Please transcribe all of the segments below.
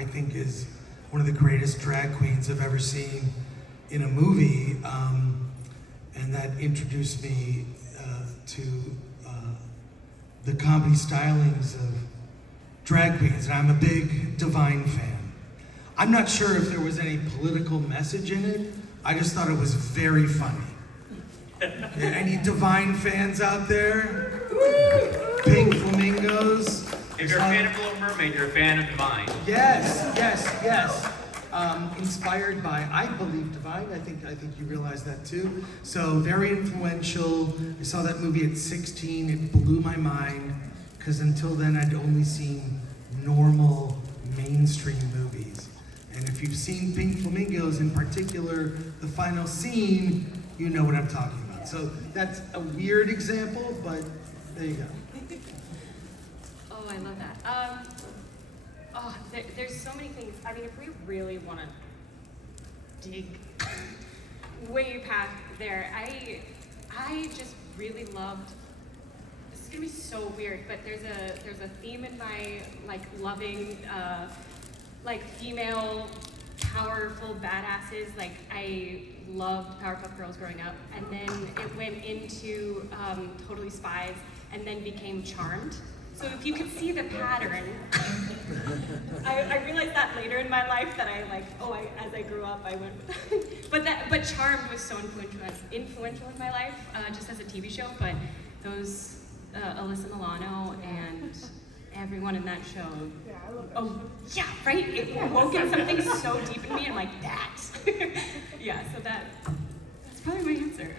I think is one of the greatest drag queens I've ever seen in a movie, and that introduced me to the comedy stylings of drag queens, and I'm a big Divine fan. I'm not sure if there was any political message in it, I just thought it was very funny. Okay, any Divine fans out there? Pink Flamingos? If you're a fan of Little Mermaid, you're a fan of Divine. Yes, yes, yes. Inspired by, I believe, Divine. I think you realize that too. So very influential. I saw that movie at 16. It blew my mind because until then I'd only seen normal mainstream movies. And if you've seen Pink Flamingos, in particular, the final scene, you know what I'm talking about. So that's a weird example, but there you go. Oh, I love that. There's so many things. I mean, if we really want to dig way past there, I just really loved. This is gonna be so weird, but there's a theme in my loving female powerful badasses. Like I loved Powerpuff Girls growing up, and then it went into Totally Spies, and then became Charmed. So if you could see the pattern, I realized that later in my life that as I grew up, I went with but Charmed was so influential in my life, just as a TV show, but those, Alyssa Milano and everyone in that show. Yeah, I love that. Oh, yeah, right? It woke in something so deep in me, and I'm like, that. Yeah, so that's probably my answer.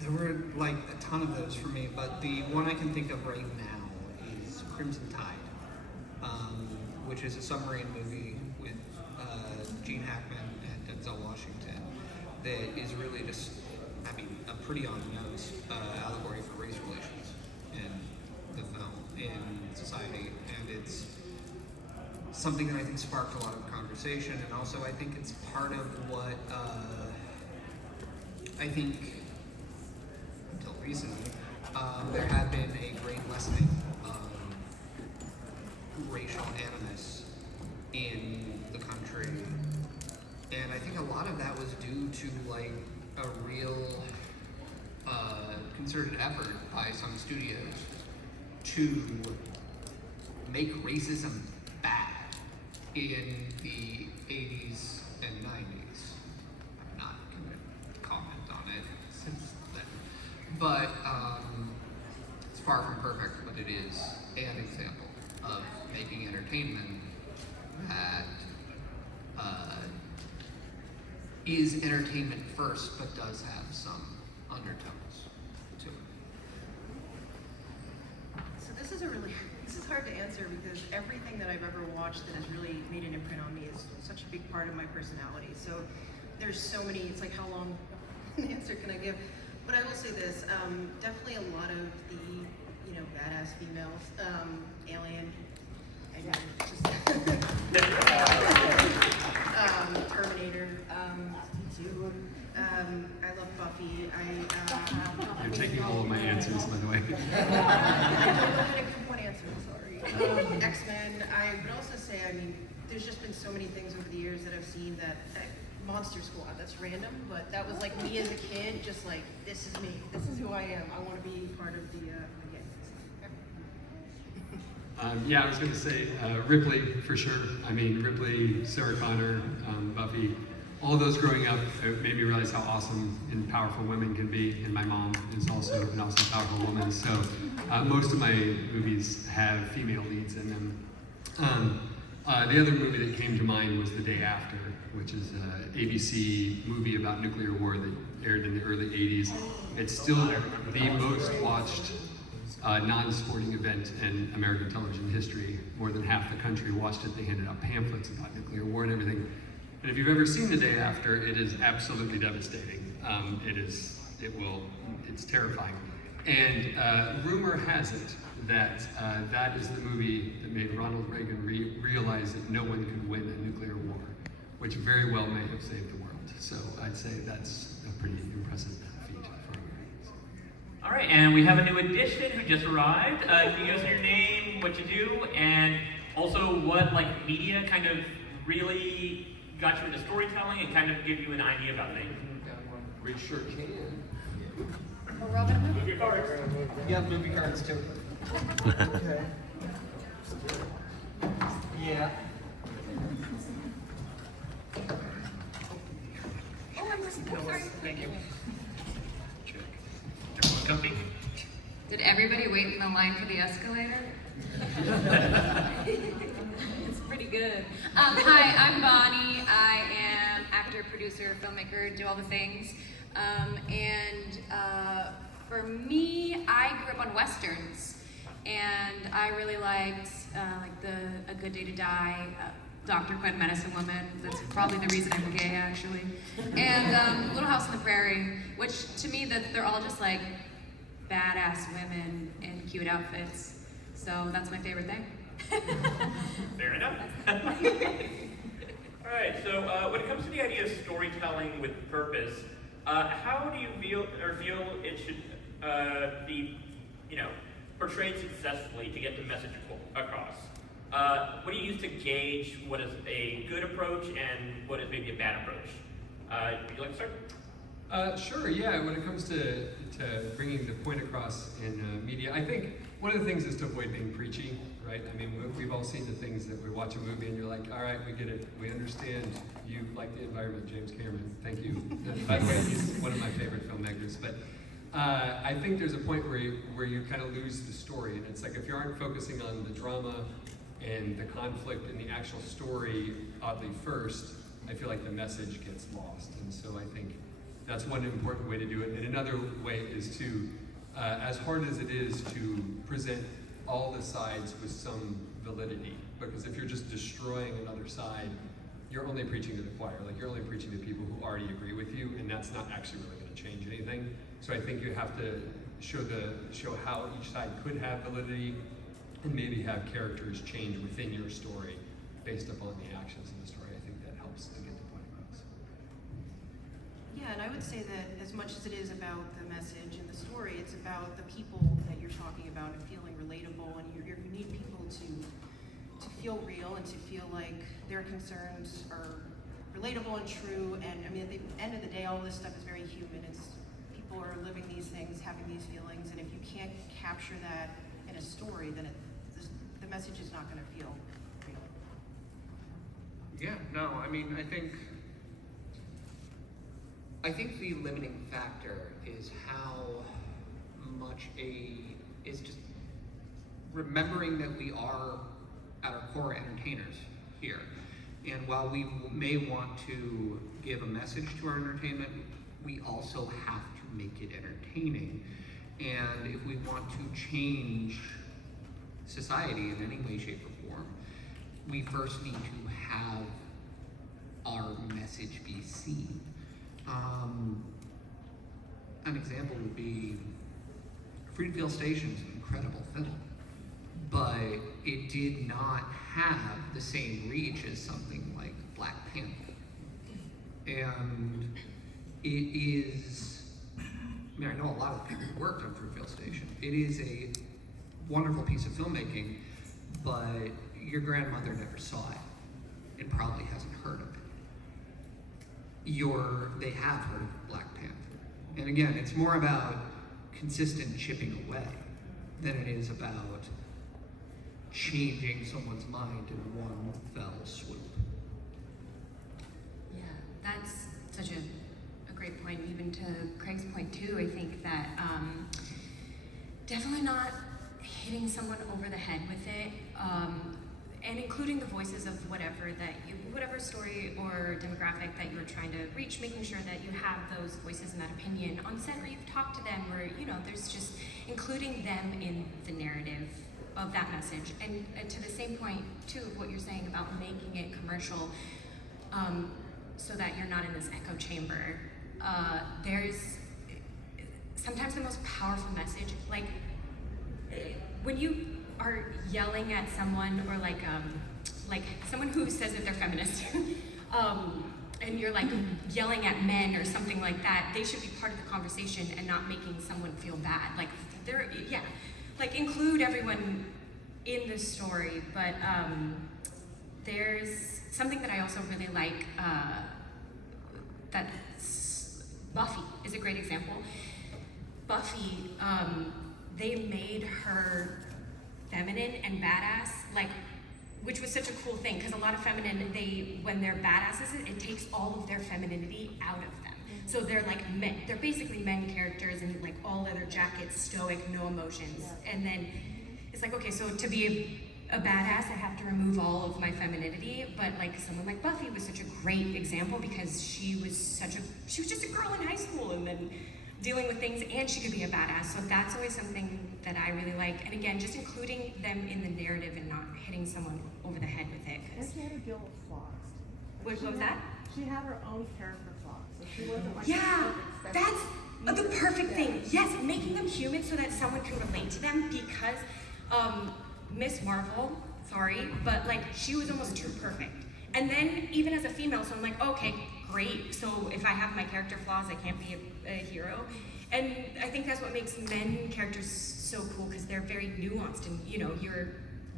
There were like a ton of those for me, but the one I can think of right now is Crimson Tide, which is a submarine movie with Gene Hackman and Denzel Washington that is really just, I mean, a pretty on-the-nose allegory for race relations in the film, in society, and it's something that I think sparked a lot of conversation, and also I think it's part of what I think until recently, there had been a great lessening of racial animus in the country. And I think a lot of that was due to like a real concerted effort by some studios to make racism bad in the 80s and 90s. I'm not going to comment on it since then. But it's far from perfect, but it is an example of making entertainment that is entertainment first, but does have some undertones to it. So this is hard to answer because everything that I've ever watched that has really made an imprint on me is such a big part of my personality. So there's so many, it's like how long an answer can I give? But I will say this, definitely a lot of the, badass females, Alien, Terminator, I love Buffy, You're taking all of my answers, by the way. I don't know how to give one answer, I'm sorry. X-Men, I would also say, I mean, there's just been so many things over the years that I've seen that Monster Squad, that's random, but that was like me as a kid, just like, this is me, this is who I am, I want to be part of the gang. Yeah, I was going to say Ripley, for sure. I mean, Ripley, Sarah Connor, Buffy, all of those growing up made me realize how awesome and powerful women can be, and my mom is also an awesome, powerful woman, so most of my movies have female leads in them. The other movie that came to mind was The Day After, which is an ABC movie about nuclear war that aired in the early 80s. It's still the most watched non-sporting event in American television history. More than half the country watched it. They handed out pamphlets about nuclear war and everything. And if you've ever seen The Day After, it is absolutely devastating. It's terrifying. And rumor has it that that is the movie that made Ronald Reagan realize that no one could win a nuclear war, which very well may have saved the world. So I'd say that's a pretty impressive feat for Americans. All right, and we have a new addition who just arrived. Can you give us your name, what you do, and also what like media kind of really got you into storytelling and kind of give you an idea about things? We sure can. Move your cards. Yeah, movie cards too. Okay. Yeah. Oh, I'm sorry. Thank you. Everyone comfy? Did everybody wait in the line for the escalator? It's pretty good. Hi, I'm Bonnie. I am actor, producer, filmmaker, do all the things. For me, I grew up on Westerns, and I really liked A Good Day to Die, Dr. Quinn, Medicine Woman. That's probably the reason I'm gay, actually. And Little House on the Prairie, which to me, that they're all just like badass women in cute outfits. So that's my favorite thing. Fair enough. All right, so when it comes to the idea of storytelling with purpose, how do you feel it should be, portrayed successfully to get the message across? What do you use to gauge what is a good approach and what is maybe a bad approach? Would you like to start? Sure, yeah. When it comes to bringing the point across in media, I think one of the things is to avoid being preachy, right? I mean, we've all seen the things that we watch a movie and you're like, all right, we get it. We understand you like the environment, James Cameron. Thank you. By the way, he's one of my favorite filmmakers. But I think there's a point where you kind of lose the story. And it's like if you aren't focusing on the drama and the conflict and the actual story, oddly first, I feel like the message gets lost. And so I think that's one important way to do it. And another way is to, as hard as it is to present all the sides with some validity, because if you're just destroying another side, you're only preaching to the choir. Like you're only preaching to people who already agree with you, and that's not actually really going to change anything. So I think you have to show how each side could have validity, and maybe have characters change within your story based upon the actions in the story. I think that helps to get the point across. Yeah, and I would say that as much as it is about the message and the story, it's about the people that you're talking about and feeling relatable, and you need people to feel real and to feel like their concerns are relatable and true. And I mean, at the end of the day, all this stuff is very human. It's people are living these things, having these feelings, and if you can't capture that in a story, then the message is not going to feel real. Yeah, no, I mean, I think the limiting factor is how much is just remembering that we are at our core entertainers here. And while we may want to give a message to our entertainment, we also have to make it entertaining. And if we want to change society in any way, shape, or form, we first need to have our message be seen. An example would be Fruitvale Station is an incredible film, but it did not have the same reach as something like Black Panther. And it is, I mean, I know a lot of people who worked on Fruitvale Station. It is a wonderful piece of filmmaking, but your grandmother never saw it and probably hasn't heard of it. They have heard of Black Panther. And again, it's more about consistent chipping away than it is about changing someone's mind in one fell swoop. Yeah, that's such a great point. Even to Craig's point too, I think that definitely not hitting someone over the head with it, and including the voices of whatever story or demographic that you're trying to reach, making sure that you have those voices and that opinion on set, or you've talked to them, or there's just including them in the narrative of that message. And to the same point too of what you're saying about making it commercial, so that you're not in this echo chamber. There's sometimes the most powerful message, like when you are yelling at someone, or like someone who says that they're feminist, and you're like yelling at men or something like that, they should be part of the conversation and not making someone feel bad. Like include everyone in the story, but there's something that I also really like, that's Buffy is a great example. Buffy, they made her feminine and badass, like, which was such a cool thing, because a lot of feminine, when they're badasses, it takes all of their femininity out of them. So they're like men, they're basically men characters in like all leather jackets, stoic, no emotions. And then it's like, okay, so to be a badass, I have to remove all of my femininity, but like someone like Buffy was such a great example because she was just a girl in high school and then dealing with things, and she could be a badass. So that's always something that I really like. And again, just including them in the narrative and not hitting someone over the head with it. And she had to deal with flaws. What was that? She had her own character flaws, so she wasn't like Yeah, perfect, that's the perfect thing. Yes, making them human so that someone can relate to them, because Miss Marvel, sorry, but like she was almost too perfect. And then even as a female, so I'm like, okay, great. So if I have my character flaws, I can't be a hero. And I think that's what makes men characters so cool, because they're very nuanced, and you know, you're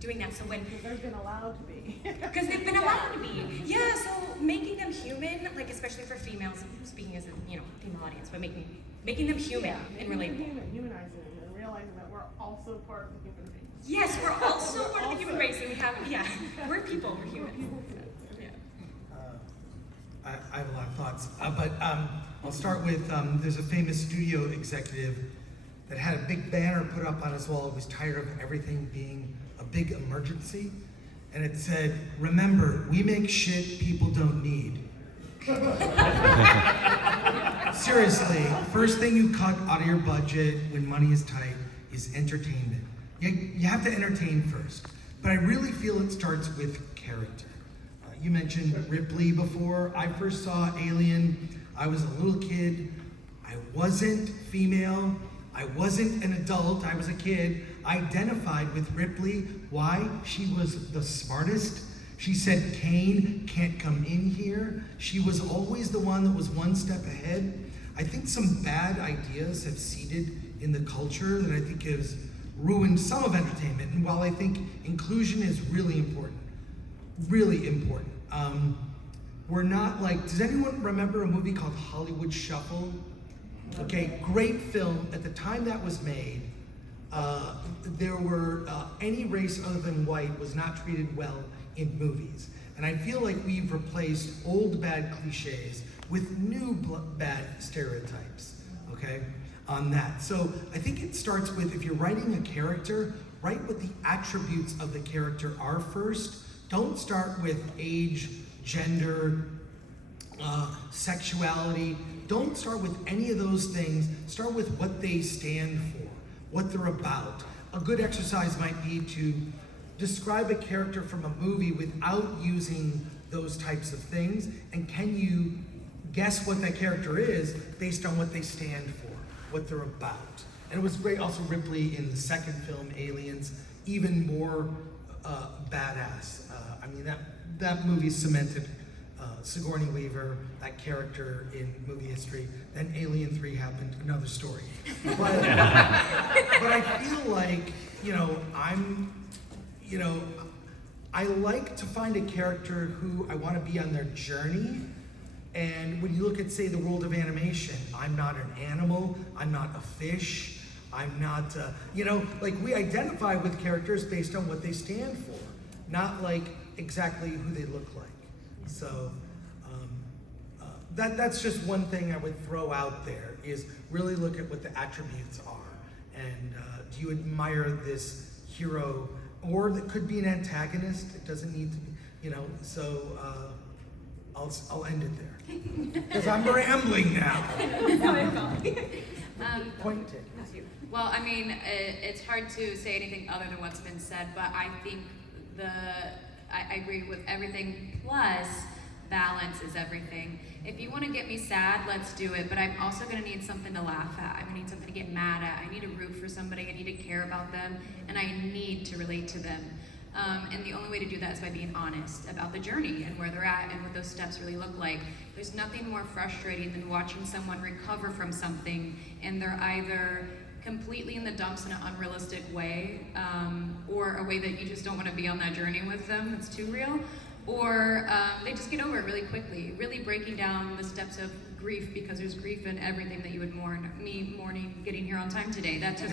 doing that. So when They've been allowed to be. because they've been allowed to be. Yeah, so making them human, like especially for females, speaking as a female audience, but making them human and relatable. Humanizing them and realizing that we're also part of the human race. Yes, we're also part of the human race, and we have we're people, we're humans. Yeah. I have a lot of thoughts, but I'll start with, there's a famous studio executive that had a big banner put up on his wall. It was tired of everything being a big emergency. And it said, remember, we make shit people don't need. Seriously, first thing you cut out of your budget when money is tight is entertainment. You have to entertain first. But I really feel it starts with character. You mentioned Ripley before. I first saw Alien. I was a little kid. I wasn't female. I wasn't an adult. I was a kid. I identified with Ripley. Why? She was the smartest. She said, Kane can't come in here. She was always the one that was one step ahead. I think some bad ideas have seeded in the culture that I think has ruined some of entertainment. And while I think inclusion is really important, we're not like, does anyone remember a movie called Hollywood Shuffle? Okay, great film. At the time that was made, there were, any race other than white was not treated well in movies. And I feel like we've replaced old bad cliches with new bad stereotypes, okay, on that. So I think it starts with, if you're writing a character, write what the attributes of the character are first. Don't start with age, gender, sexuality. Don't start with any of those things. Start with what they stand for, what they're about. A good exercise might be to describe a character from a movie without using those types of things, and can you guess what that character is based on what they stand for, what they're about. And it was great, also Ripley in the second film, Aliens, even more badass. I mean, that movie cemented Sigourney Weaver, that character in movie history. Then Alien 3 happened, another story. But I feel like, I like to find a character who I want to be on their journey. And when you look at, say, the world of animation, I'm not an animal, I'm not a fish, I'm not, we identify with characters based on what they stand for, not like exactly who they look like. So that's just one thing I would throw out there, is really look at what the attributes are. And do you admire this hero, or that could be an antagonist? It doesn't need to be, so I'll end it there. Because I'm rambling now. Point take. Well, I mean, it's hard to say anything other than what's been said, but I think I agree with everything, plus balance is everything. If you want to get me sad, let's do it, but I'm also going to need something to laugh at. I'm going to need something to get mad at. I need to root for somebody. I need to care about them, and I need to relate to them. And the only way to do that is by being honest about the journey and where they're at and what those steps really look like. There's nothing more frustrating than watching someone recover from something and they're either completely in the dumps in an unrealistic way, or a way that you just don't want to be on that journey with them, it's too real, or they just get over it really quickly, really breaking down the steps of grief, because there's grief in everything that you would mourn. Me mourning getting here on time today, that took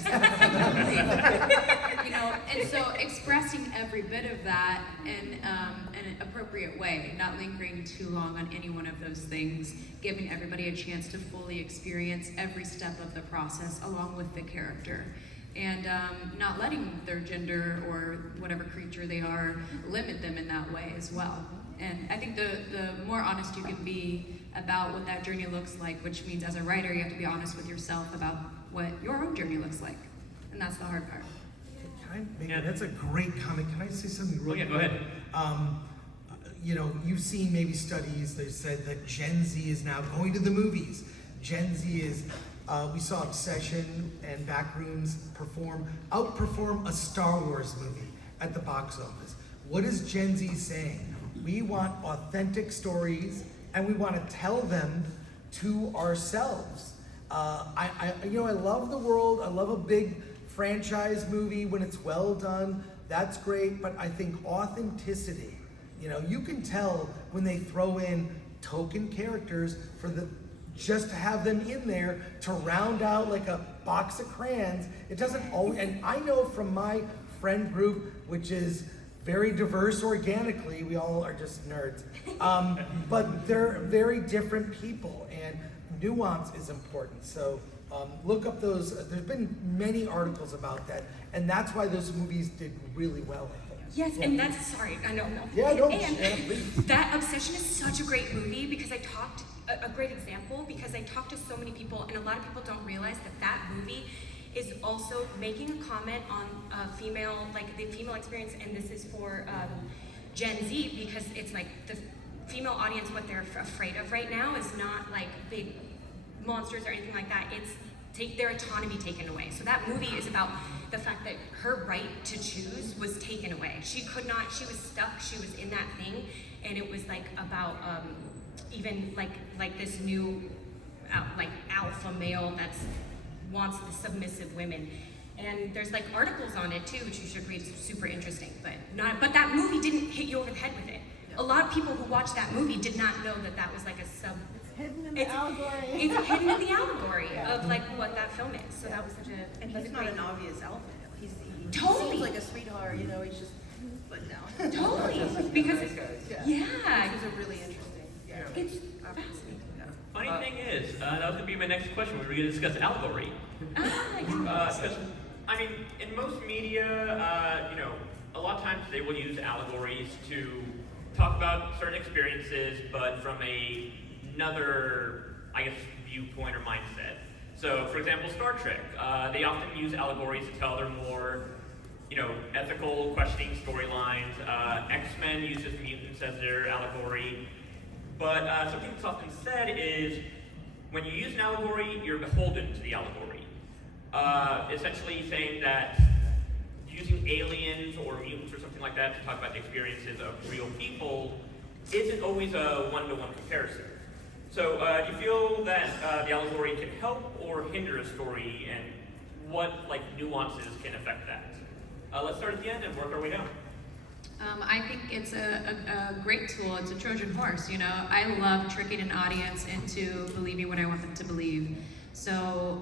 you know, and so expressing every bit of that in an appropriate way, not lingering too long on any one of those things, giving everybody a chance to fully experience every step of the process along with the character. And not letting their gender or whatever creature they are limit them in that way as well. And I think the more honest you can be about what that journey looks like, which means as a writer you have to be honest with yourself about what your own journey looks like. And that's the hard part. That's a great comment. Can I say something real quick? Go ahead. You know, you've seen maybe studies that said that Gen Z is now going to the movies. Gen Z is, we saw Obsession and Backrooms outperform a Star Wars movie at the box office. What is Gen Z saying? We want authentic stories, and we want to tell them to ourselves. I love the world. I love a big franchise movie when it's well done. That's great, but I think authenticity. You know, you can tell when they throw in token characters just to have them in there to round out like a box of crayons. It doesn't always, and I know from my friend group, which is very diverse organically, we all are just nerds, but they're very different people, and nuance is important. So look up those, there's been many articles about that, and that's why those movies did really well, I think. Yes, and that's, sorry, I know. Yeah, no, and please. that Obsession is such a great movie because a great example, because I talked to so many people, and a lot of people don't realize that movie is also making a comment on the female experience, and this is for Gen Z, because it's like the female audience, what they're afraid of right now is not like big monsters or anything like that. It's their autonomy taken away. So that movie is about the fact that her right to choose was taken away. She was stuck, she was in that thing, and it was like about even like this new alpha male that's wants the submissive women. And there's like articles on it too, which you should read. It's super interesting, but that movie didn't hit you over the head with it. A lot of people who watched that movie did not know that was like a sub. Hidden in the allegory. It's hidden in the allegory of like what that film is. So that was such a. And he's not an obvious alpha. He Totally. seems like a sweetheart, you know, he's just, but no. Totally, because it's, Yeah. He's a really interesting. Yeah. It's fascinating. Funny thing is, that was going to be my next question. We were going to discuss allegory. Because, I mean, in most media, a lot of times they will use allegories to talk about certain experiences, but from another, viewpoint or mindset. So, for example, Star Trek, they often use allegories to tell their more, ethical, questioning storylines. X-Men uses mutants as their allegory. But something that's often said is, when you use an allegory, you're beholden to the allegory. Essentially saying that using aliens or mutants or something like that to talk about the experiences of real people isn't always a one-to-one comparison. So do you feel that the allegory can help or hinder a story, and what nuances can affect that? Let's start at the end and work our way down. I think it's a great tool. It's a Trojan horse, I love tricking an audience into believing what I want them to believe. So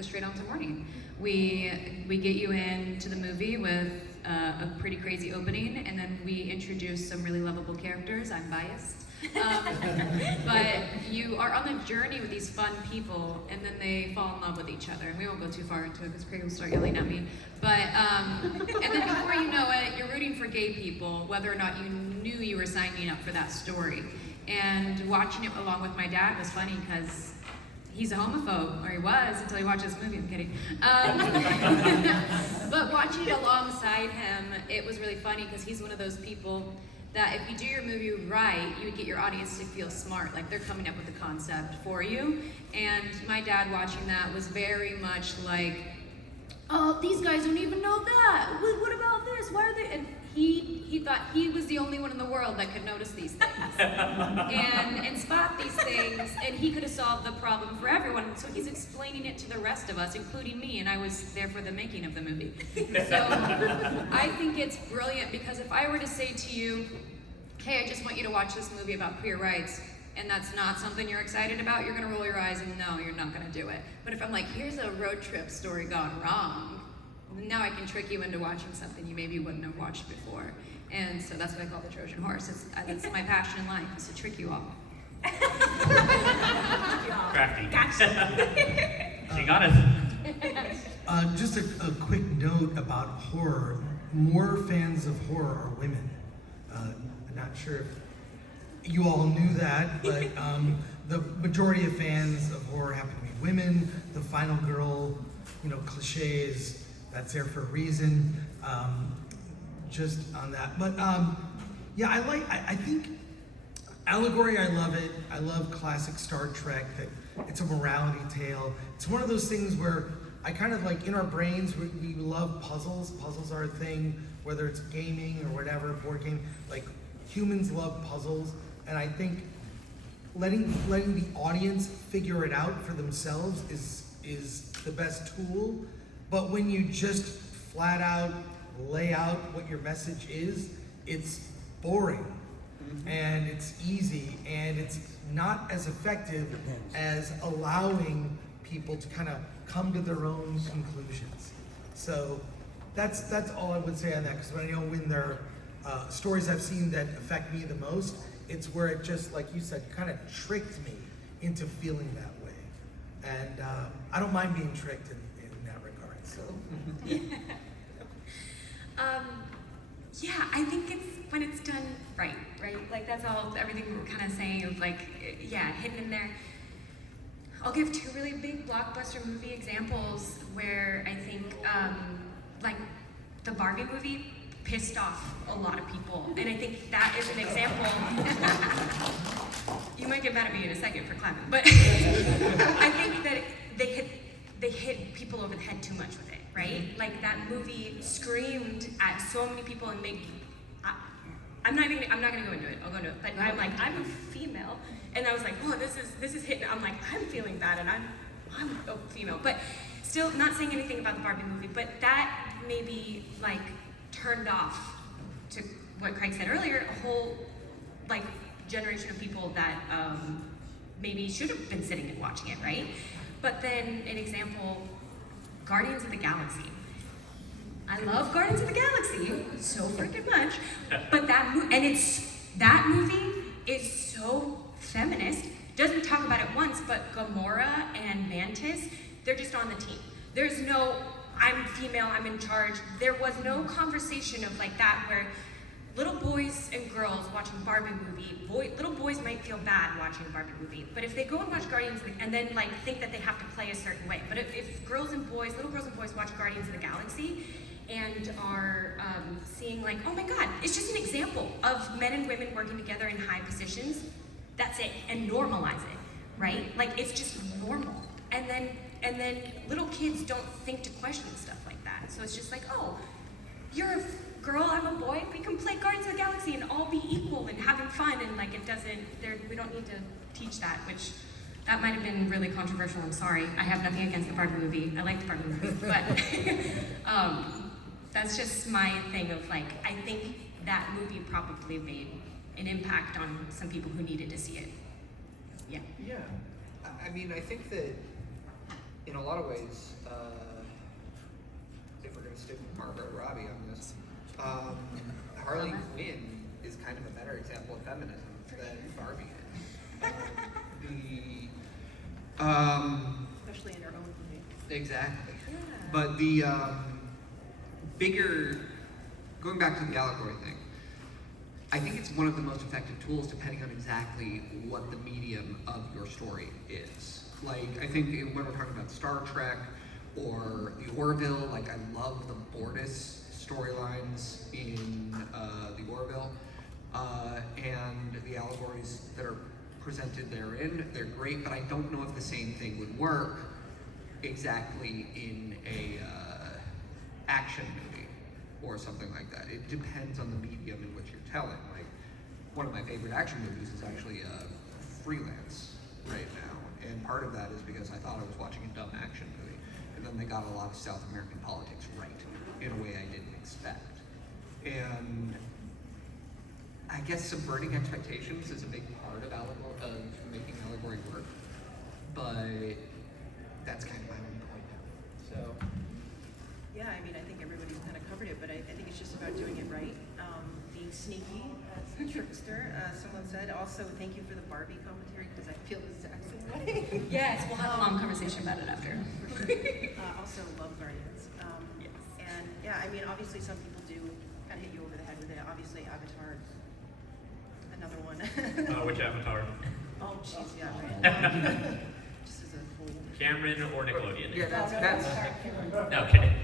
straight on to mourning. We get you into the movie with a pretty crazy opening, and then we introduce some really lovable characters. I'm biased. But you are on the journey with these fun people, and then they fall in love with each other. And we won't go too far into it because Craig will start yelling at me. But and then before you know it, you're rooting for gay people, whether or not you knew you were signing up for that story. And watching it along with my dad was funny because he's a homophobe, or he was until he watched this movie. I'm kidding. But watching it alongside him, it was really funny because he's one of those people that if you do your movie right, you would get your audience to feel smart, like they're coming up with the concept for you. And my dad watching that was very much like, oh, these guys don't even know that. What about this? Why are they? And he thought he was the only one in the world that could notice these things and spot these things, and he could have solved the problem for everyone. So he's explaining it to the rest of us, including me, and I was there for the making of the movie. So I think it's brilliant, because if I were to say to you, hey, I just want you to watch this movie about queer rights, and that's not something you're excited about, you're gonna roll your eyes and no, you're not gonna do it. But if I'm like, here's a road trip story gone wrong, now I can trick you into watching something you maybe wouldn't have watched before. And so that's what I call the Trojan horse. That's my passion in life, is to trick you all. Crafty. Gotcha. She got us. Just a quick note about horror. More fans of horror are women. I'm not sure if you all knew that, but the majority of fans of horror happen to be women. The final girl, cliches, that's there for a reason. Just on that. But yeah, I think allegory, I love it. I love classic Star Trek, that it's a morality tale. It's one of those things where I kind of like, in our brains, we love puzzles. Puzzles are a thing, whether it's gaming or whatever, board game. Like, humans love puzzles, and I think letting the audience figure it out for themselves is the best tool. But when you just flat out lay out what your message is, it's boring. And it's easy, and it's not as effective as allowing people to kind of come to their own conclusions. So that's all I would say on that, because I know when there are stories I've seen that affect me the most, it's where it just, like you said, kind of tricked me into feeling that way. And I don't mind being tricked in that regard. So. Yeah, I think it's when it's done right? Like that's all, everything we're kind of saying of like, yeah, hidden in there. I'll give two really big blockbuster movie examples where I think, like the Barbie movie pissed off a lot of people, and I think that is an example. You might get mad at me in a second for clapping, but I think that they hit people over the head too much with it, right? Like that movie screamed at so many people and made. I'm not gonna go into it. I'll go into it. But I'm like, I'm a female, and I was like, oh, this is hitting. I'm like, I'm feeling bad, and I'm a female, but still not saying anything about the Barbie movie. But that maybe like turned off, to what Craig said earlier, a whole like generation of people that maybe should have been sitting and watching it, right? But then an example, Guardians of the Galaxy. I love Guardians of the Galaxy so freaking much, but that movie is so feminist. Doesn't talk about it once, but Gamora and Mantis, they're just on the team. There's no, I'm female, I'm in charge. There was no conversation of like that where little boys and girls watching Barbie movie, little boys might feel bad watching a Barbie movie, but if they go and watch Guardians and then like think that they have to play a certain way, but if girls and boys, little girls and boys watch Guardians of the Galaxy and are seeing like, oh my God, it's just an example of men and women working together in high positions, that's it, and normalize it, right? Like it's just normal. And then little kids don't think to question stuff like that. So it's just like, oh, you're a girl, I'm a boy, we can play Guardians of the Galaxy and all be equal and having fun, and like it doesn't, we don't need to teach that, which that might have been really controversial, I'm sorry. I have nothing against the Barbie movie, I like the Barbie movie, but that's just my thing of like, I think that movie probably made an impact on some people who needed to see it. Yeah. Yeah. I mean, I think that in a lot of ways, if we're going to stick with Margot Robbie on this, Harley Quinn is kind of a better example of feminism than Barbie is. Especially in her own movie. Exactly. Yeah. But the bigger, going back to the allegory thing, I think it's one of the most effective tools depending on exactly what the medium of your story is. Like, I think when we're talking about Star Trek or the Orville, like I love the Bortus storylines in the Orville, and the allegories that are presented therein, they're great, but I don't know if the same thing would work exactly in a action movie or something like that. It depends on the medium in which you're telling. Like, one of my favorite action movies is actually Freelance right now, and part of that is because I thought I was watching a dumb action movie, and then they got a lot of South American politics right in a way I didn't expect. And I I guess subverting expectations is a big part of making allegory work, but that's kind of my own point now. So, Yeah, I mean, I think everybody's kind of covered it, but I think it's just about doing it right, being sneaky, as a trickster. Someone said. Also, thank you for the Barbie commentary because I feel the exact same way. Yes, we'll have a long conversation about it after. Also, love Guardians. Yes. And yeah, I mean, obviously, some people do kind of hit you over the head with it. Obviously, Avatar, another one. Which Avatar? Oh, jeez, yeah, right. Just as a whole. Cameron or Nickelodeon? yeah, that's No, kidding.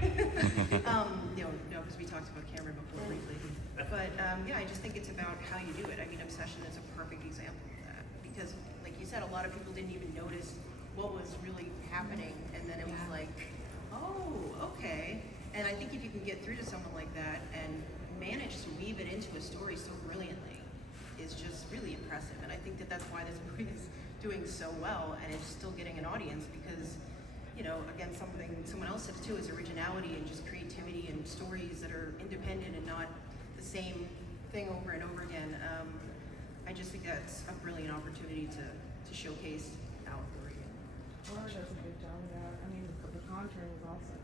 No, because we talked about Cameron before briefly. But yeah, I just think it's about how you do it. I mean, Obsession is a perfect example of that. Because, like you said, a lot of people didn't even notice what was really happening. And then it was like, oh, okay. And I think if you can get through to someone like that and manage to weave it into a story so brilliantly, is just really impressive. And I think that that's why this movie is doing so well and it's still getting an audience because, you know, again, something someone else said too is originality and just creativity and stories that are independent and not the same thing over and over again. I just think that's a brilliant opportunity to showcase allegory. Horror does a good job of that. I mean, The Conjuring was also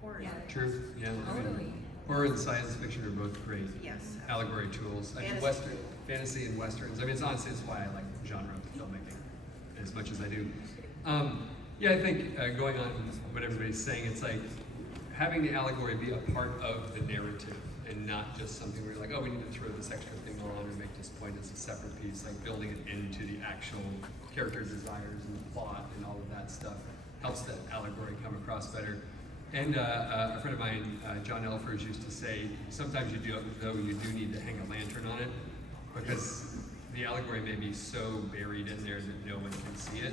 horror. Yeah. True. Yeah. Totally. Horror and science fiction are both great Yes. allegory tools. I mean, Fantasy. fantasy and westerns. I mean, it's honestly it's why I like genre filmmaking as much as I do. Yeah, I think going on what everybody's saying, it's like having the allegory be a part of the narrative and not just something where you're like, oh, we need to throw this extra thing on and make this point as a separate piece, like building it into the actual character desires and the plot and all of that stuff helps that allegory come across better. And a friend of mine, John Elfers, used to say, sometimes you do need to hang a lantern on it because the allegory may be so buried in there that no one can see it.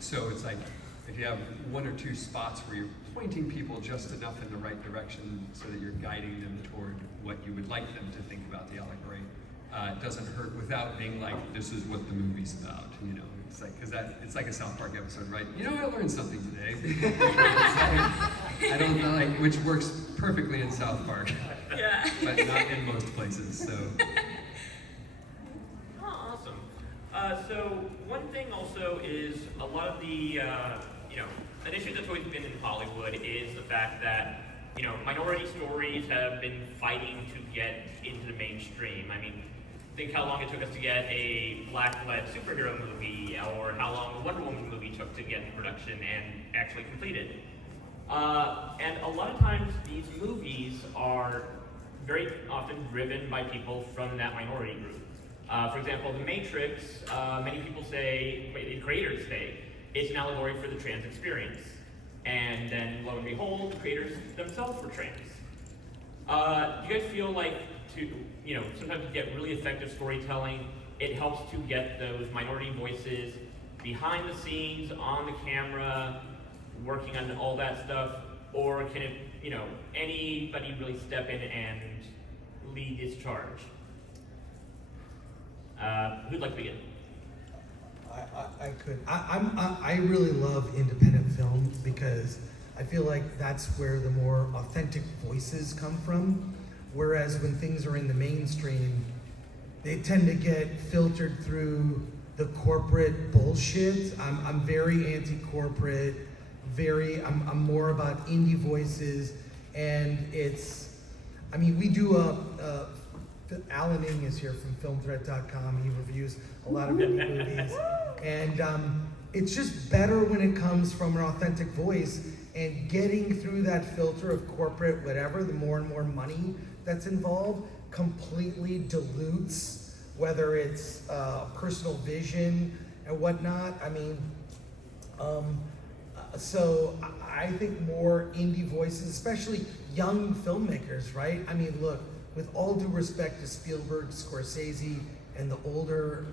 So it's like, if you have one or two spots where you're pointing people just enough in the right direction so that you're guiding them toward what you would like them to think about the allegory, it doesn't hurt without being like, this is what the movie's about, you know? It's like, because it's like a South Park episode, right? You know, I learned something today. I don't know, like, which works perfectly in South Park, Yeah. but not in most places, so. Oh, awesome. So one thing also is a lot of the, an issue that's always been in Hollywood is the fact that, minority stories have been fighting to get into the mainstream. I mean, think how long it took us to get a black-led superhero movie, or how long the Wonder Woman movie took to get in production and actually completed. And a lot of times these movies are very often driven by people from that minority group. For example, The Matrix, many people say, the creators say, it's an allegory for the trans experience. And then, lo and behold, the creators themselves were trans. Do you guys feel like sometimes to get really effective storytelling, it helps to get those minority voices behind the scenes, on the camera, working on all that stuff? Or can it, anybody really step in and lead this charge? Who'd like to begin? I could. I really love independent film because I feel like that's where the more authentic voices come from. Whereas when things are in the mainstream, they tend to get filtered through the corporate bullshit. I'm very anti-corporate. I'm more about indie voices, and we do Alain Diaz is here from FilmThreat.com. He reviews a lot of indie movies. And it's just better when it comes from an authentic voice, and getting through that filter of corporate whatever, the more and more money that's involved completely dilutes whether it's personal vision and whatnot. So I think more indie voices, especially young filmmakers, right? I mean, look, with all due respect to Spielberg, Scorsese, and the older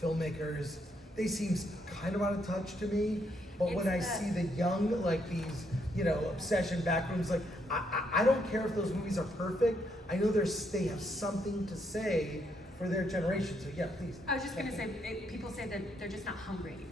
filmmakers, they seem kind of out of touch to me. But when I see the young, like these, Obsession, Backrooms, like, I don't care if those movies are perfect. I know they have something to say for their generation. So yeah, please. I was just gonna say, people say that they're just not hungry anymore.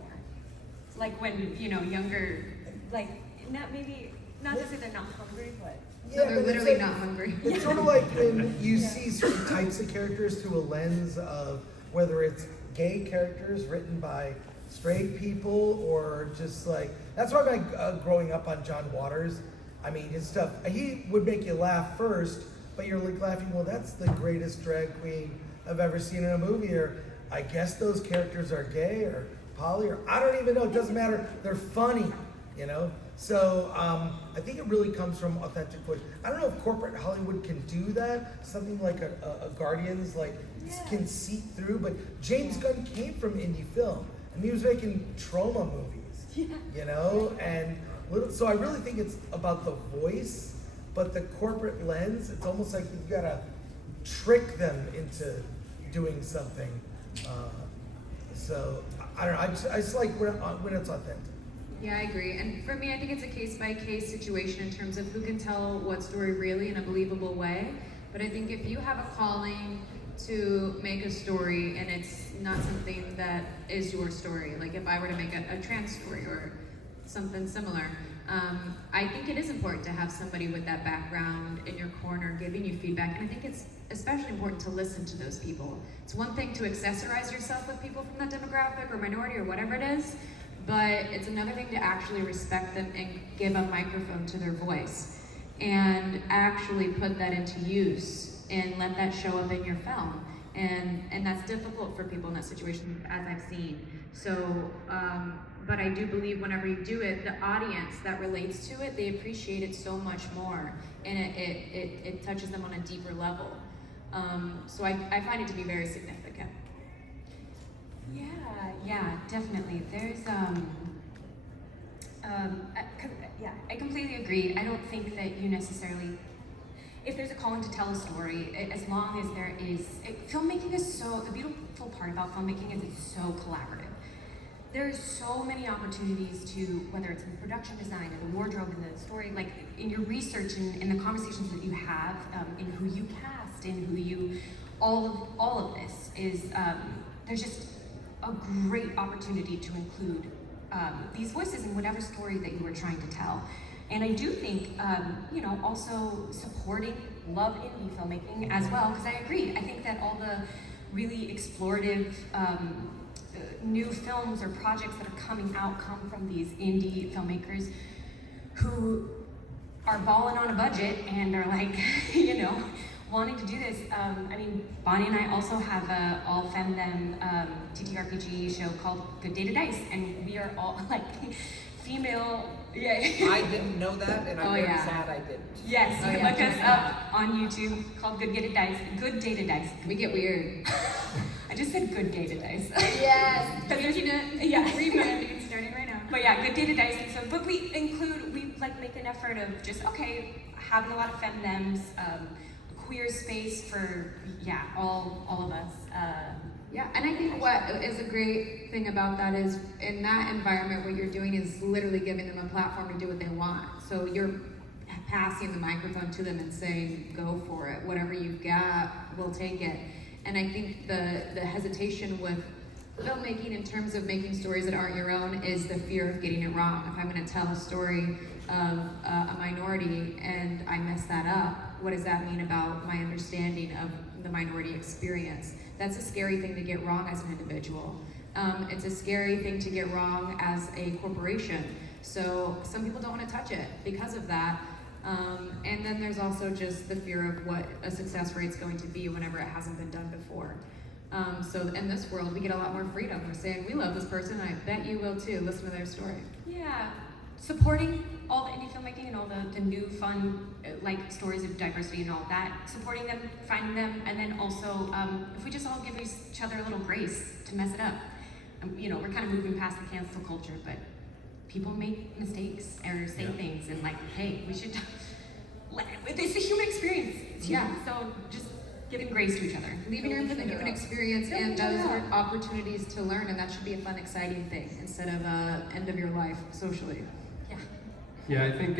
Like when, younger, like, not to say they're not hungry, but So they're but it's literally like- not hungry. It's sort of like when you see certain types of characters through a lens of whether it's gay characters written by straight people or just like, that's why growing up on John Waters, I mean, his stuff, he would make you laugh first, but you're like laughing, well, that's the greatest drag queen I've ever seen in a movie, or I guess those characters are gay or poly, or I don't even know, it doesn't matter, they're funny, you know? So I think it really comes from authentic voice. I don't know if corporate Hollywood can do that, something like a Guardians like can seep through, but James Gunn came from indie film, and he was making trauma movies, you know? And so I really think it's about the voice, but the corporate lens, it's almost like you've gotta trick them into doing something. So I don't know, I just like when it's authentic. Yeah, I agree. And for me, I think it's a case-by-case situation in terms of who can tell what story really in a believable way. But I think if you have a calling to make a story and it's not something that is your story, like if I were to make a trans story or something similar, I think it is important to have somebody with that background in your corner giving you feedback. And I think it's especially important to listen to those people. It's one thing to accessorize yourself with people from that demographic or minority or whatever it is, but it's another thing to actually respect them and give a microphone to their voice and actually put that into use and let that show up in your film. And that's difficult for people in that situation, as I've seen. So, but I do believe whenever you do it, the audience that relates to it, they appreciate it so much more, and it touches them on a deeper level. So I find it to be very significant. Yeah, definitely. There's I completely agree. I don't think that you necessarily, if there's a calling to tell a story, as long as there is, filmmaking is so, the beautiful part about filmmaking is it's so collaborative. There's so many opportunities to, whether it's in production design, in the wardrobe, in the story, like in your research and in the conversations that you have, in who you cast, in who you, all of this is, there's just a great opportunity to include these voices in whatever story that you are trying to tell. And I do think, also supporting love indie filmmaking as well, because I agree. I think that all the really explorative new films or projects that are coming out come from these indie filmmakers who are balling on a budget and are like, wanting to do this. Bonnie and I also have a all FemDem TTRPG show called Good Day to Dice, and we are all like female. Yeah. I didn't know that, and I'm very sad I didn't. Yes, you can look us up on YouTube called Good Day to Dice. Good Day to Dice. We get weird. I just said Good Day to Dice. Yes. Rebranding starting right now. But yeah, Good Day to Dice. And so, but we make an effort of just having a lot of FemDems, queer space for all of us. Yeah, and I think what is a great thing about that is in that environment, what you're doing is literally giving them a platform to do what they want. So you're passing the microphone to them and saying, go for it. Whatever you've got, we'll take it. And I think the hesitation with filmmaking in terms of making stories that aren't your own is the fear of getting it wrong. If I'm gonna tell a story of a minority and I mess that up, what does that mean about my understanding of the minority experience? That's a scary thing to get wrong as an individual. It's a scary thing to get wrong as a corporation. So some people don't want to touch it because of that. And then there's also just the fear of what a success rate's going to be whenever it hasn't been done before. So in this world, we get a lot more freedom. We're saying, we love this person, and I bet you will too. Listen to their story. Yeah, supporting all the indie filmmaking and all the new fun stories of diversity and all that, supporting them, finding them, and then also if we just all give each other a little grace to mess it up. We're kind of moving past the cancel culture, but people make mistakes or say things, and hey, we should, it's a human experience. So just giving grace to each other. Leaving room for the human experience and those are opportunities to learn, and that should be a fun, exciting thing instead of end of your life socially. Yeah, I think,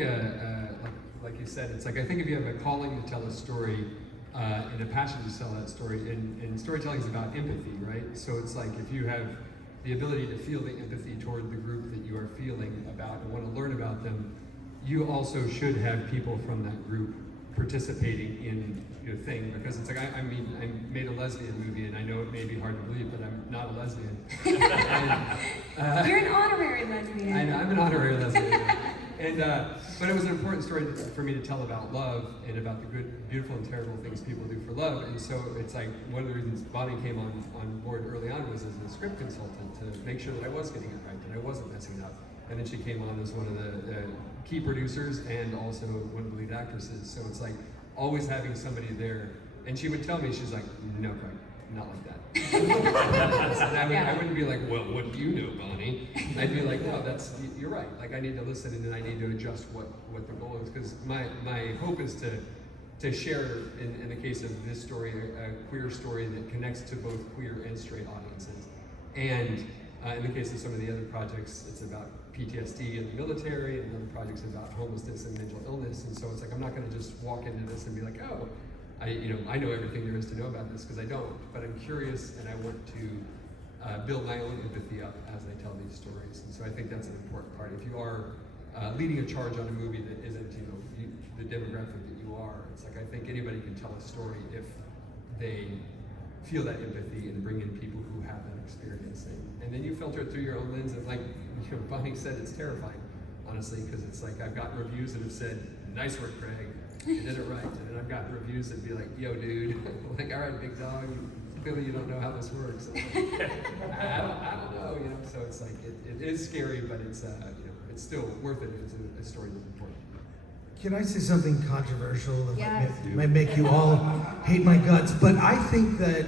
like you said, it's I think if you have a calling to tell a story and a passion to tell that story, and storytelling is about empathy, right? So it's if you have the ability to feel the empathy toward the group that you are feeling about and want to learn about them, you also should have people from that group participating in your thing, because it's like I mean I made a lesbian movie and I know it may be hard to believe, but I'm not a lesbian. And, You're an honorary lesbian. I know, I'm an honorary lesbian. And but it was an important story for me to tell about love and about the good, beautiful, and terrible things people do for love. And so it's like one of the reasons Bonnie came on board early on was as a script consultant to make sure that I was getting it right, that I wasn't messing it up. And then she came on as one of the key producers and also one of the lead actresses. So it's like always having somebody there. And she would tell me, she's like, no, Craig, not like that. And I wouldn't be like, well, what do you know, Bonnie? I'd be like, no, you're right. Like I need to listen and then I need to adjust what the goal is. Because my hope is to share, in the case of this story, a queer story that connects to both queer and straight audiences. And in the case of some of the other projects, it's about PTSD in the military, and other projects about homelessness and mental illness. And so it's like, I'm not gonna just walk into this and be like, oh, I know everything there is to know about this, because I don't, but I'm curious and I want to build my own empathy up as I tell these stories. And so I think that's an important part. If you are leading a charge on a movie that isn't, the demographic that you are, it's like, I think anybody can tell a story if they feel that empathy and bring in people who have that experience. And then you filter it through your own lens of, like Bonnie said, it's terrifying, honestly, because it's like, I've gotten reviews that have said, nice work, Craig, you did it right. And then I've gotten reviews that be like, yo, dude, like, all right, big dog, clearly you don't know how this works. I don't know, so it's like, it is scary, but it's, it's still worth it. It's a story that's important. Can I say something controversial that Yes. might make you all hate my guts? But I think that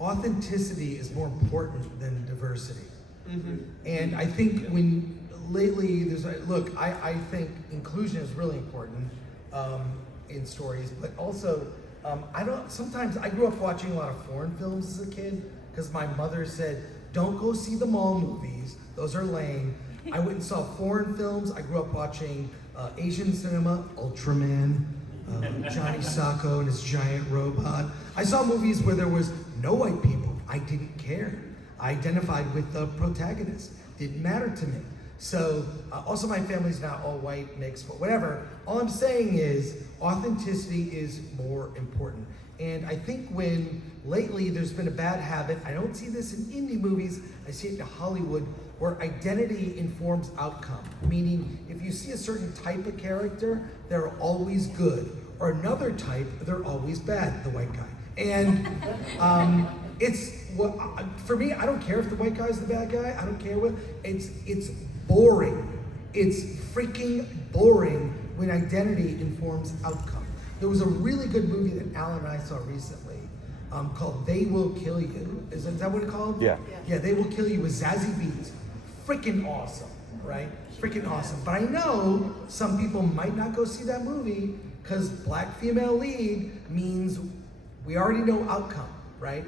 authenticity is more important than diversity. Mm-hmm. And I think when lately there's I think inclusion is really important in stories, but also sometimes I grew up watching a lot of foreign films as a kid because my mother said, don't go see the mall movies, those are lame. I went and saw foreign films. I grew up watching Asian cinema, Ultraman, Johnny Sacco and his giant robot. I saw movies where there was no white people. I didn't care. I identified with the protagonist. Didn't matter to me. So, also my family's not all white, mixed, but whatever. All I'm saying is authenticity is more important. And I think when lately there's been a bad habit, I don't see this in indie movies, I see it in Hollywood, where identity informs outcome. Meaning, if you see a certain type of character, they're always good. Or another type, they're always bad, the white guy. And for me, I don't care if the white guy's the bad guy, I don't care what, it's boring. It's freaking boring when identity informs outcome. There was a really good movie that Alan and I saw recently called They Will Kill You. Is that what it's called? Yeah. Yeah, They Will Kill You with Zazie Beetz. Freaking awesome, right? Freaking awesome. But I know some people might not go see that movie because black female lead means we already know outcome, right?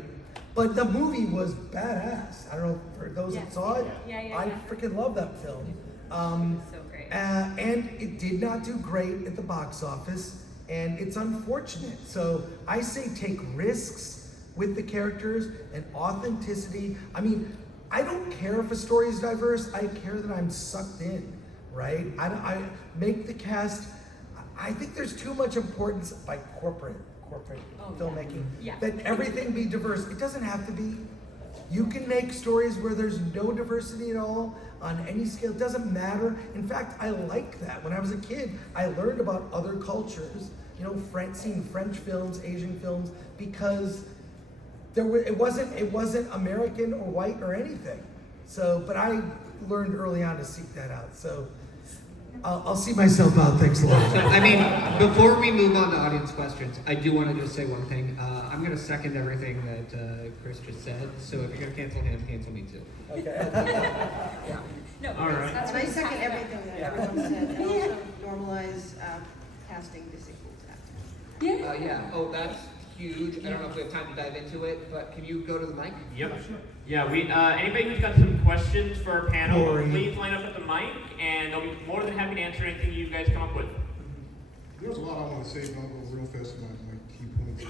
But the movie was badass. I don't know, for those that saw it, I freaking love that film. So great. And it did not do great at the box office, and it's unfortunate. So I say take risks with the characters and authenticity. I mean, I don't care if a story is diverse, I care that I'm sucked in, right? I make the cast, I think there's too much importance by corporate filmmaking, that everything be diverse. It doesn't have to be. You can make stories where there's no diversity at all on any scale. It doesn't matter. In fact, I like that. When I was a kid, I learned about other cultures, seeing French films, Asian films, because it wasn't American or white or anything. So, but I learned early on to seek that out. So I'll see myself out. Thanks a lot. I mean, before we move on to audience questions, I do want to just say one thing. I'm going to second everything that Chris just said. So if you're going to cancel him, cancel me too. Okay. No, All right. that's And I what second everything that everyone said, and also normalize casting disabled actors. Yeah. Oh, that's huge. I don't know if we have time to dive into it, but can you go to the mic? Yep. Yeah, anybody who's got some questions for our panel, Corey. please line up at the mic, and they'll be more than happy to answer anything you guys come up with. There's a lot I want to say, but I'll go real fast with my key points.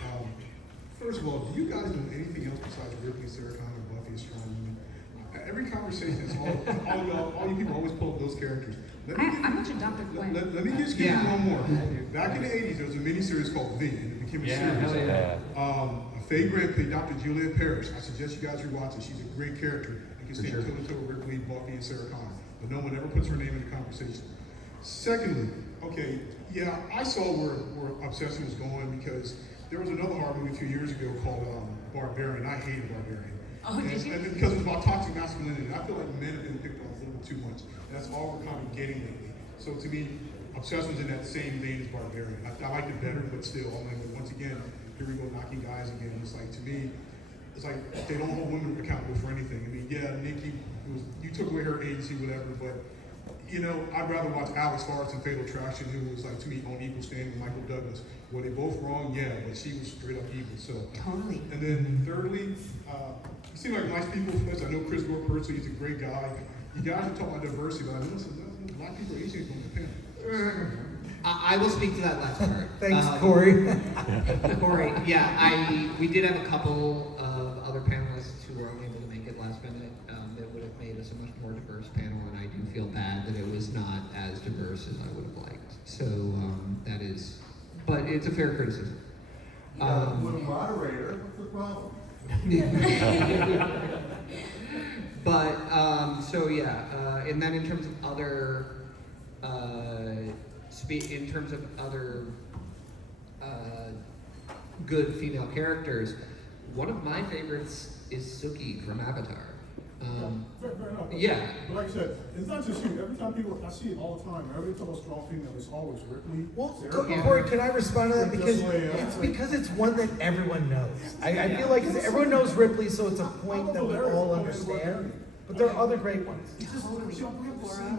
First of all, do you guys know anything else besides Ripley, Sarah Connor, Buffy, a strong woman? every conversation is all you people always pull up those characters. I'm watching Dr. Quinn. Let me just give you one more. Back in the 80s, there was a miniseries called V, and it became a series. Faye Grant played Dr. Juliet Parrish. I suggest you guys rewatch it. She's a great character and can stand toe-to-toe with Ripley, Buffy, and Sarah Connor. But no one ever puts her name in the conversation. Secondly, okay, yeah, I saw where obsession was going because there was another horror movie a few years ago called Barbarian. I hated Barbarian. Oh, did you? And because it was about toxic masculinity. And I feel like men have been picked on a little bit too much. And that's all we're kind of getting lately. So to me, Obsession's in that same vein as Barbarian. I liked it better, but still, I mean, once again, here we go knocking guys again. It's like, to me, it's like they don't hold women accountable for anything. I mean, yeah, Nikki, you took away her agency, whatever, but you know, I'd rather watch Alex Forrest in Fatal Attraction, who was like, to me, on equal standing with Michael Douglas. Were they both wrong? Yeah, but she was straight up evil. So Totally. And then thirdly, you seem like nice people. I know Chris Gore personally, he's a great guy. You guys are talking about diversity, but I know black people are Asian on the panel. I will speak to that last part. Thanks, Corey. Corey, yeah, we did have a couple of other panelists who were unable to make it last minute. That would have made us a much more diverse panel, and I do feel bad that it was not as diverse as I would have liked. So that is, but it's a fair criticism. With a moderator, what's the problem? But so yeah, and then in terms of other good female characters, one of my favorites is Suki from Avatar. Fair enough. Yeah. But like I said, it's not just you. Every time I see it all the time. Every time a strong female, it's always Ripley. Well, Sarah Connor. Corey, can I respond to that? Because Just Leia. it's because it's one that everyone knows. I feel like everyone knows Ripley, so it's a point that we all understand. But there are other great ones.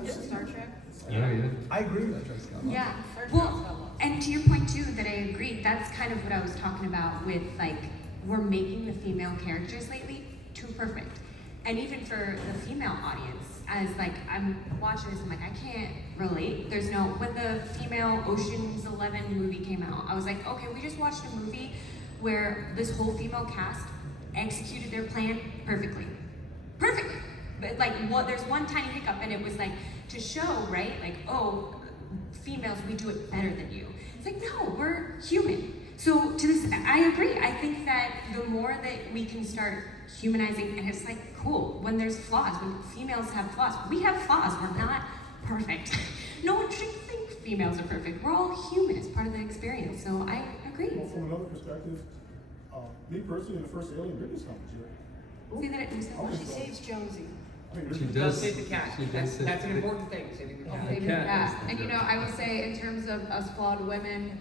Star Trek. Yeah. I agree with that. Yeah. Well, and to your point too, that I agree, that's kind of what I was talking about with like, we're making the female characters lately too perfect. And even for the female audience, as like, I'm watching this, I'm like, I can't relate. When the female Ocean's 11 movie came out, I was like, okay, we just watched a movie where this whole female cast executed their plan perfectly. Perfectly. But like, there's one tiny hiccup, and it was like, to show, right? Like, oh, females, we do it better than you. It's like, no, we're human. So to this, I agree. I think that the more that we can start humanizing, and it's like, cool, when there's flaws, when females have flaws, we have flaws, we're not perfect. No one should think females are perfect. We're all human, it's part of the experience. So I agree. Well, from another perspective, me personally, in the first Alien, Ripley's commentary. Say that it was She saves Jonesy. She Does does. save the cat. She does That's save an the important thing, saving the cat. Yeah, and you know, I will say in terms of us flawed women,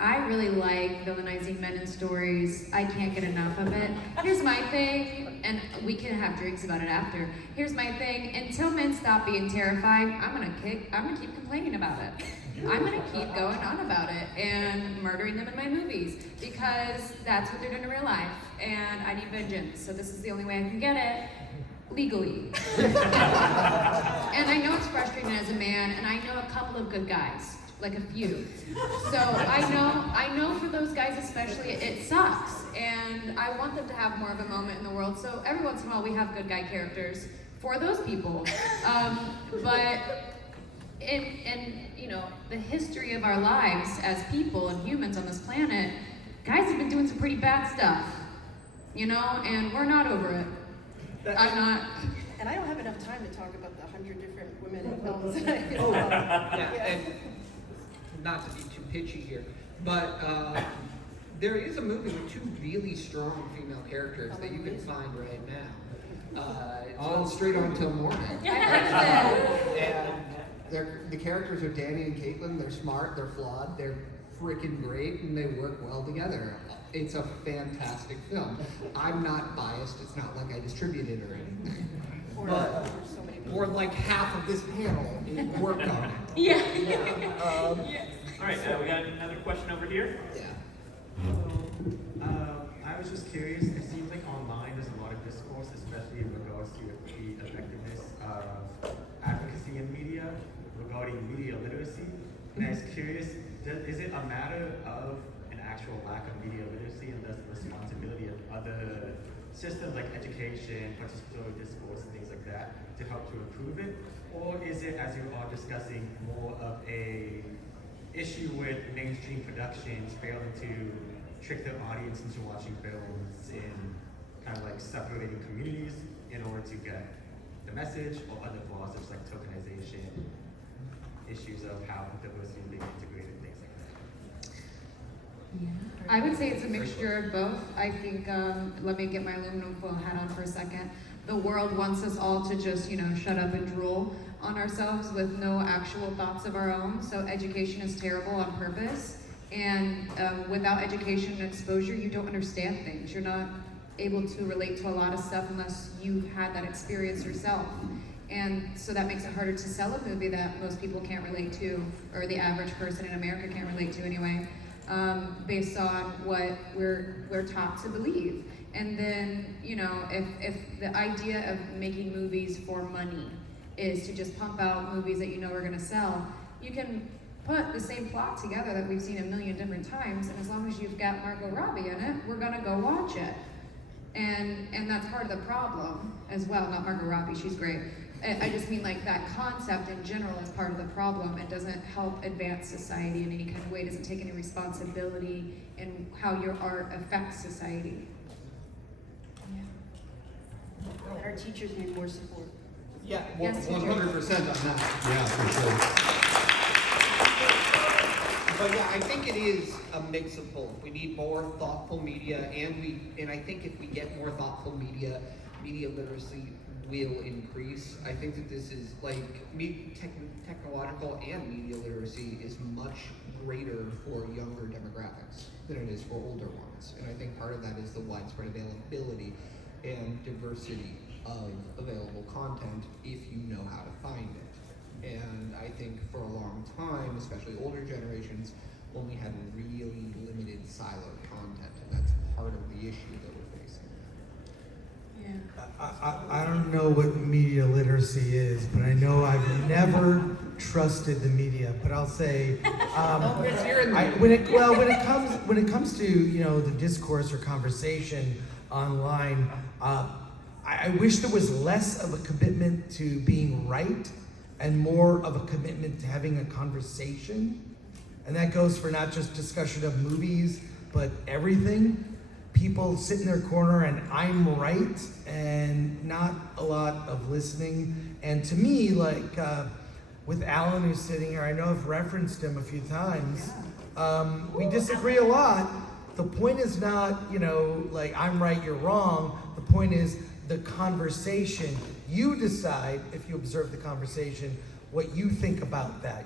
I really like villainizing men in stories. I can't get enough of it. Here's my thing, and we can have drinks about it after. Here's my thing, until men stop being terrifying, I'm gonna keep complaining about it. I'm gonna keep going on about it and murdering them in my movies because that's what they're doing in real life, and I need vengeance, so this is the only way I can get it. Legally. And I know it's frustrating as a man, and I know a couple of good guys, like a few. So I know for those guys especially, it sucks, and I want them to have more of a moment in the world. So every once in a while, we have good guy characters for those people. But in you know the history of our lives as people and humans on this planet, guys have been doing some pretty bad stuff, you know, and we're not over it. I'm not. And I don't have enough time to talk about the 100 different women in films. Yeah, and not to be too pitchy here, but there is a movie with two really strong female characters that you can find right now. It's called Straight On Till Morning. And the characters are Danny and Caitlin. They're smart, they're flawed, they're freaking great, and they work well together. It's a fantastic film. I'm not biased. It's not like I distribute it or anything. But or like half of this panel worked on it. Yeah. All right, we got another question over here. Yeah. I was just curious, it seems like online there's a lot of discourse, especially in regards to the effectiveness of advocacy in media regarding media literacy. And I was curious, is it a matter of an actual lack of media literacy and thus the responsibility of other systems like education, participatory discourse, and things like that to help to improve it? Or is it, as you are discussing, more of a issue with mainstream productions failing to trick their audience into watching films in kind of like separating communities in order to get the message, or other flaws such like tokenization, issues of how diversity is being integrated, things like that? I would say it's a mixture of both. I think, let me get my aluminum foil hat on for a second. The world wants us all to just, shut up and drool on ourselves with no actual thoughts of our own. So education is terrible on purpose. And without education and exposure, you don't understand things. You're not able to relate to a lot of stuff unless you've had that experience yourself. And so that makes it harder to sell a movie that most people can't relate to, or the average person in America can't relate to anyway, based on what we're taught to believe. And then, if the idea of making movies for money is to just pump out movies that are gonna sell, you can put the same plot together that we've seen a million different times, and as long as you've got Margot Robbie in it, we're gonna go watch it. And that's part of the problem as well. Not Margot Robbie, she's great. I just mean like that concept in general is part of the problem. It doesn't help advance society in any kind of way. It doesn't take any responsibility in how your art affects society. And our teachers need more support. Yeah, Yes, 100% on that. Yeah, for sure. But yeah, I think it is a mix of both. We need more thoughtful media, and I think if we get more thoughtful media literacy will increase. I think that this is like technological and media literacy is much greater for younger demographics than it is for older ones. And I think part of that is the widespread availability and diversity of available content if you know how to find it. And I think for a long time, especially older generations, only had really limited siloed content, and that's part of the issue that we're facing. I don't know what media literacy is, but I know I've never trusted the media. But I'll say, when it comes to the discourse or conversation online, I wish there was less of a commitment to being right and more of a commitment to having a conversation. And that goes for not just discussion of movies, but everything. People sit in their corner and I'm right, and not a lot of listening. And to me, like with Alan who's sitting here, I know I've referenced him a few times. We disagree a lot. The point is not, like I'm right, you're wrong. The point is the conversation. You decide, if you observe the conversation, what you think about that.